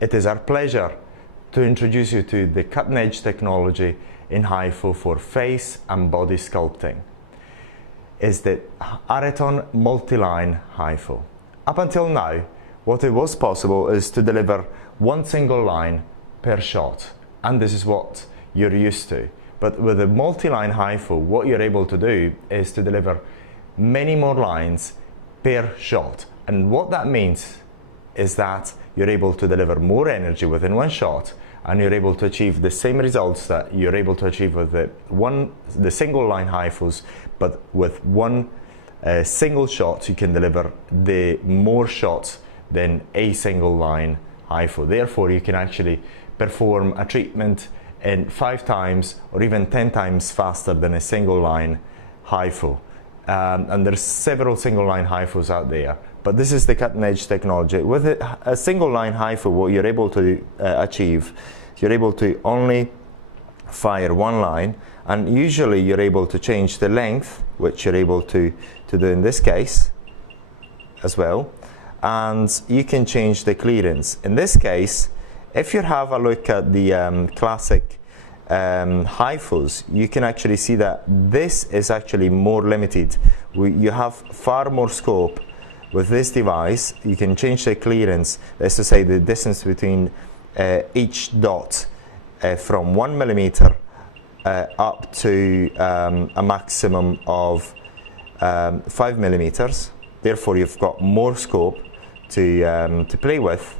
it is our pleasure to introduce you to the cutting-edge technology in HIFU for face and body sculpting. Is the Areton Multiline HIFU. Up until now, what it was possible is to deliver one single line per shot, and this is what you're used to. But with the Multiline HIFU, what you're able to do is to deliver many more lines per shot. And what that means is that you're able to deliver more energy within one shot, and you're able to achieve the same results that you're able to achieve with the single line HIFUs, but with one single shot you can deliver the more shots than a single line HIFU. Therefore, you can actually perform a treatment in 5 times or even 10 times faster than a single line HIFU. And there's several single line HIFUs out there, but this is the cutting edge technology. With a single line HIFU, what you're able to achieve, you're able to only fire one line, and usually you're able to change the length, which you're able to do in this case as well, and you can change the clearance. In this case, if you have a look at the classic HIFUs, you can actually see that this is actually more limited. You have far more scope with this device. You can change the clearance, that's to say the distance between each dot from 1 millimeter up to a maximum of 5 millimeters. Therefore, you've got more scope to play with.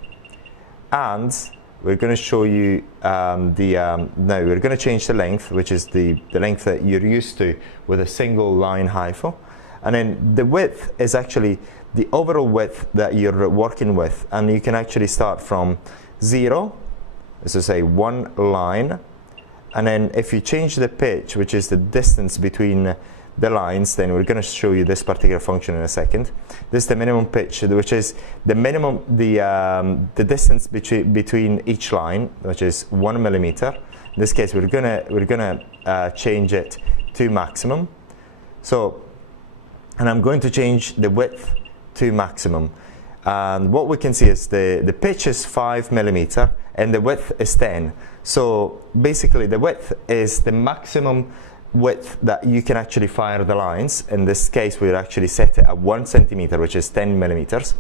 And we're going to show you now we're going to change the length, which is the length that you're used to with a single line HIFU. And then the width is actually the overall width that you're working with. And you can actually start from 0, as to say one line. And then if you change the pitch, which is the distance between the lines, then we're going to show you this particular function in a second. This is the minimum pitch, which is the minimum, the distance between each line, which is 1 millimeter. In this case, we're gonna change it to maximum. So, and I'm going to change the width to maximum. And what we can see is the pitch is 5 millimeter and the width is 10. So basically, the width is the maximum width that you can actually fire the lines. In this case, we'll actually set it at 1 centimeter, which is 10 millimeters.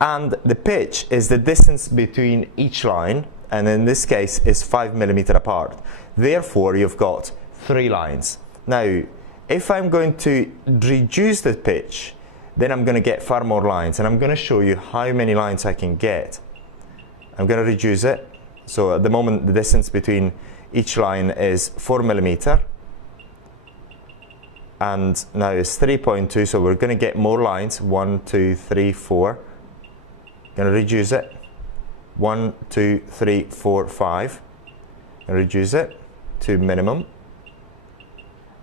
And the pitch is the distance between each line, and in this case is 5 millimeter apart. Therefore, you've got 3 lines. Now, if I'm going to reduce the pitch, then I'm going to get far more lines, and I'm going to show you how many lines I can get. I'm going to reduce it. So at the moment, the distance between each line is 4 millimeter. And now it's 3.2, so we're going to get more lines. 1, 2, 3, 4. Going to reduce it. 1, 2, 3, 4, 5. And reduce it to minimum.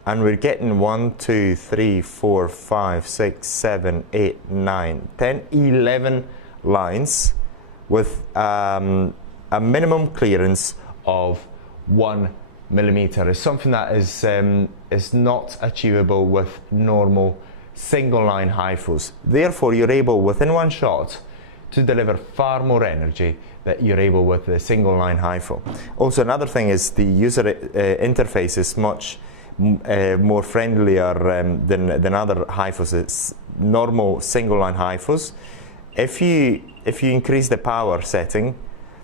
And we're getting 1, 2, 3, 4, 5, 6, 7, 8, 9, 10, 11 lines with a minimum clearance of 1 millimeter. Is something that is not achievable with normal single line HIFUs. Therefore, you're able within one shot to deliver far more energy that you're able with the single line HIFU. Also, another thing is the user interface is much more friendlier than other HIFUs. It's normal single line HIFUs. If you increase the power setting,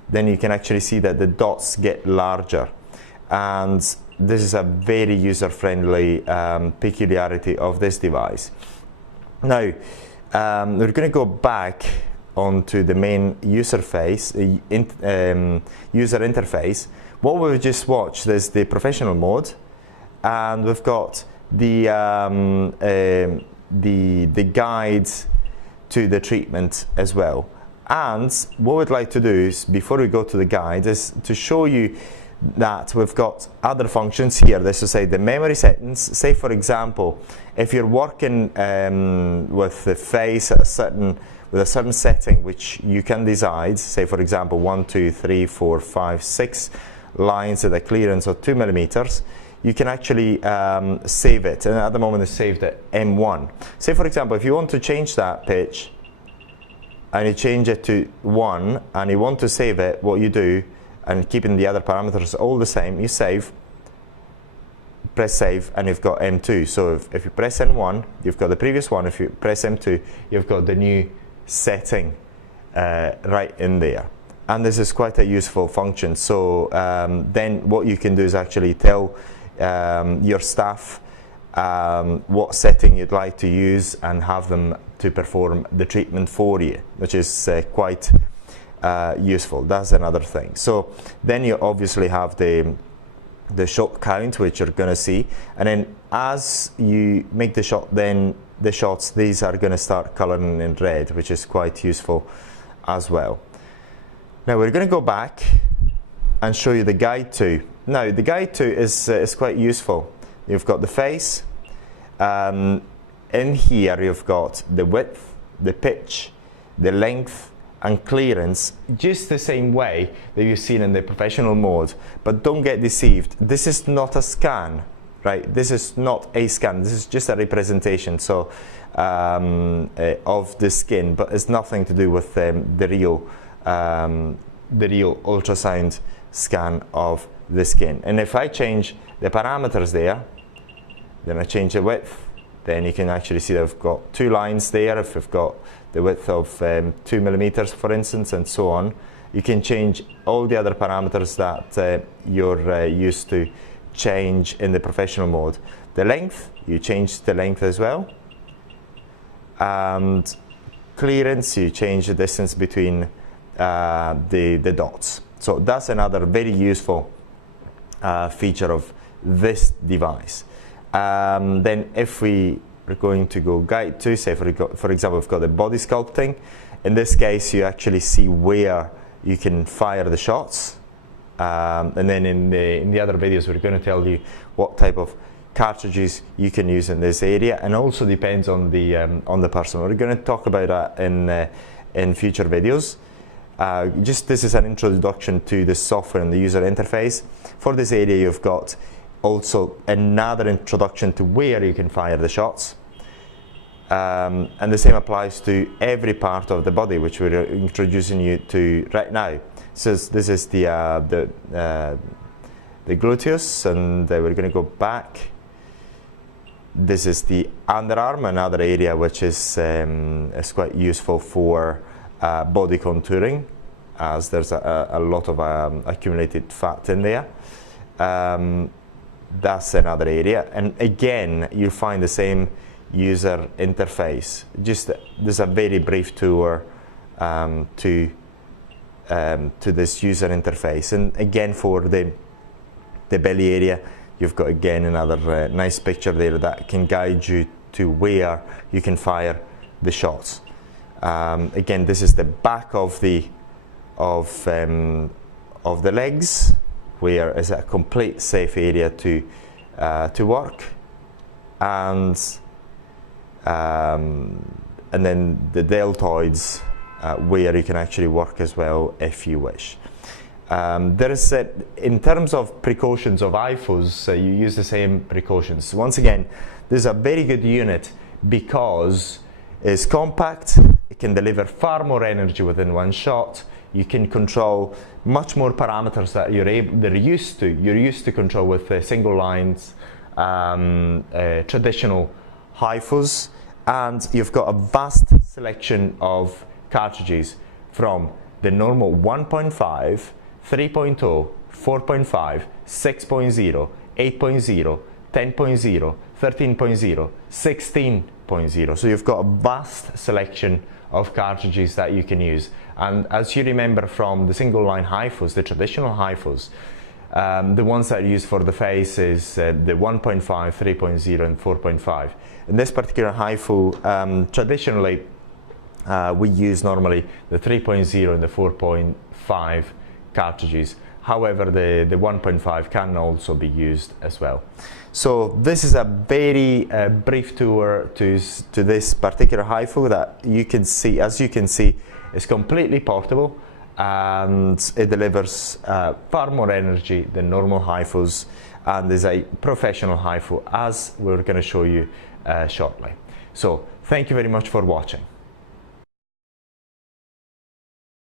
then you can actually see that the dots get larger. And this is a very user-friendly peculiarity of this device. Now, we're going to go back onto the main user interface. What we've just watched is the professional mode, and we've got the guide to the treatment as well. And what we'd like to do is, before we go to the guide, is to show you that we've got other functions here. That's to say the memory settings. Say for example, if you're working with the face at with a certain setting which you can decide, say for example 1, 2, 3, 4, 5, 6 lines at a clearance of 2 millimeters, you can actually save it, and at the moment it's saved at M1. Say for example, if you want to change that pitch, and you change it to 1 and you want to save it, what you do, and keeping the other parameters all the same, you save, press save, and you've got M2. So if you press M1, you've got the previous one. If you press M2, you've got the new setting right in there. And this is quite a useful function. So then what you can do is actually tell your staff what setting you'd like to use and have them to perform the treatment for you, which is quite useful. That's another thing. So then you obviously have the shot count, which you're going to see, and then as you make the shot, then the shots, these are going to start coloring in red, which is quite useful as well. Now we're going to go back and show you the guide 2. Now the guide 2 is quite useful. You've got the face, in here you've got the width, the pitch, the length and clearance, just the same way that you've seen in the professional mode. But don't get deceived, this is not a scan, right? This is not a scan, this is just a representation of the skin, but it's nothing to do with the real ultrasound scan of the skin. And if I change the parameters there, then I change the width, then you can actually see that I've got 2 lines there. If we've got the width of 2 millimeters, for instance, and so on, you can change all the other parameters that you're used to change in the professional mode. The length, you change the length as well, and clearance, you change the distance between the dots. So that's another very useful feature of this device. Then if we are going to go guide 2, say for example we've got the body sculpting. In this case you actually see where you can fire the shots, and then in the other videos we're going to tell you what type of cartridges you can use in this area, and also depends on the person. We're going to talk about that in future videos. This is an introduction to the software and the user interface. For this area you've got also another introduction to where you can fire the shots, and the same applies to every part of the body, which we're introducing you to right now. So this is the gluteus, and we're going to go back. This is the underarm, another area which is quite useful for body contouring, as there's a lot of accumulated fat in there. That's another area, and again you'll find the same user interface. There's a very brief tour to this user interface, and again for the belly area you've got again another nice picture there that can guide you to where you can fire the shots. Again, this is the back of the legs, where is a complete safe area to work, and then the deltoids, where you can actually work as well if you wish. There is in terms of precautions of HIFUs, you use the same precautions. Once again, this is a very good unit because it's compact, it can deliver far more energy within one shot. You can control much more parameters that you're used to control with single lines, traditional HIFUs, and you've got a vast selection of cartridges from the normal 1.5, 3.0, 4.5, 6.0, 8.0, 10.0, 13.0, 16.0. So you've got a vast selection of cartridges that you can use. And as you remember from the single line HIFUs, the traditional HIFUs, the ones that are used for the face is the 1.5, 3.0 and 4.5. In this particular HIFU, traditionally we use normally the 3.0 and the 4.5 cartridges. However, the 1.5 can also be used as well. So this is a very brief tour to this particular HIFU that you can see. As you can see, it's completely portable and it delivers far more energy than normal HIFUs, and is a professional HIFU, as we're going to show you shortly. So thank you very much for watching.